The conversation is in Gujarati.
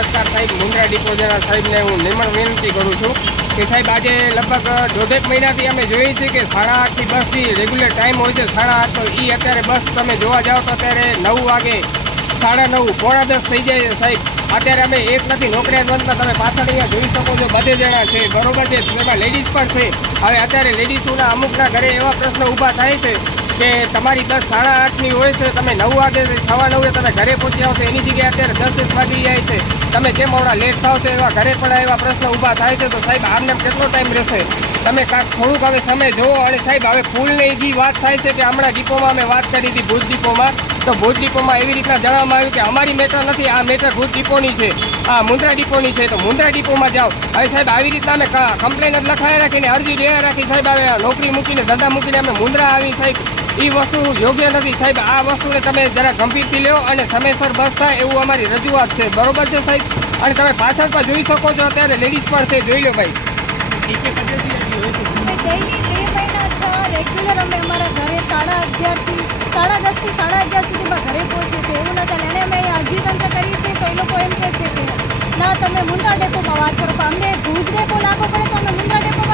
સાહેબ. મુન્દ્રા ડિપોઝિટના સાહેબને હું નિમણ વિનંતી કરું છું કે સાહેબ, આજે લગભગ દોઢેક મહિનાથી અમે જોઈએ છીએ કે સાડા આઠથી બસથી રેગ્યુલર ટાઈમ હોય છે. સાડા આઠ તો એ અત્યારે બસ તમે જોવા જાઓ તો અત્યારે નવ વાગે, સાડા નવ, પોણા દસ થઈ જાય છે સાહેબ. અત્યારે અમે એક નથી નોકરી બનતા તમે પાછળ અહીંયા જોઈ શકો છો, બધે જણા છે. બરોબર છે, એમાં લેડીઝ પણ છે. હવે અત્યારે લેડીઝોના અમુકના ઘરે એવા પ્રશ્નો ઊભા થાય છે કે તમારી બસ સાડા આઠની હોય છે, તમે નવ વાગે સવા નવે તમે ઘરે પહોંચી આવશો એની જગ્યાએ અત્યારે દસ દસ વાગી જાય છે. તમે કેમ હમણાં લેટ થાવ છો એવા ઘરે પણ એવા પ્રશ્નો ઊભા થાય છે, તો સાહેબ આમને કેટલો ટાઈમ રહેશે? તમે કાંક થોડુંક હવે સમય જોવો. અને સાહેબ, હવે ફૂલની જે વાત થાય છે કે હમણાં ડીપોમાં અમે વાત કરી હતી ભુજ ડીપોમાં તો ભુજ ડીપોમાં એવી રીતના જણાવવામાં આવ્યું કે અમારી મેટર નથી, આ મેટર ભુજ ડીપોની છે. આ મુંદ્રા ડીપોની છે. તો મુંદ્રા ડીપોમાં જાઓ. હવે સાહેબ, આવી રીતના અમે કમ્પ્લેન જ લખાયા રાખીને અરજી જોયા રાખી સાહેબ, હવે નોકરી મૂકીને, ધંધા મૂકીને અમે મુંદ્રા આવી સાહેબ. એ વસ્તુ યોગ્ય નથી સાહેબ. આ વસ્તુને તમે જરા ગંભીરથી લો અને સમયસર બસ થાય એવું અમારી રજૂઆત છે. બરોબર છે સાહેબ? અને તમે પાછળ પણ જોઈ શકો છો, અત્યારે લેડીઝ પણ છે. જોઈ લો ભાઈ. ડેઈલી બે મહિના રેગ્યુલર અમે અમારા ઘરે સાડા અગિયારથી, સાડા દસથી સાડા અગિયાર સુધીમાં ઘરે પહોંચીએ છીએ, એવું ન ચાલે. અને અમે અહીં કરીએ છીએ તો એ લોકો એમ કહે છે કે, ના, તમે મુન્દ્રા ડેપોમાં વાત કરો. અમને ભુજ ડેપો લાગો પડે તો અમે મુન્દ્રા ડેપોમાં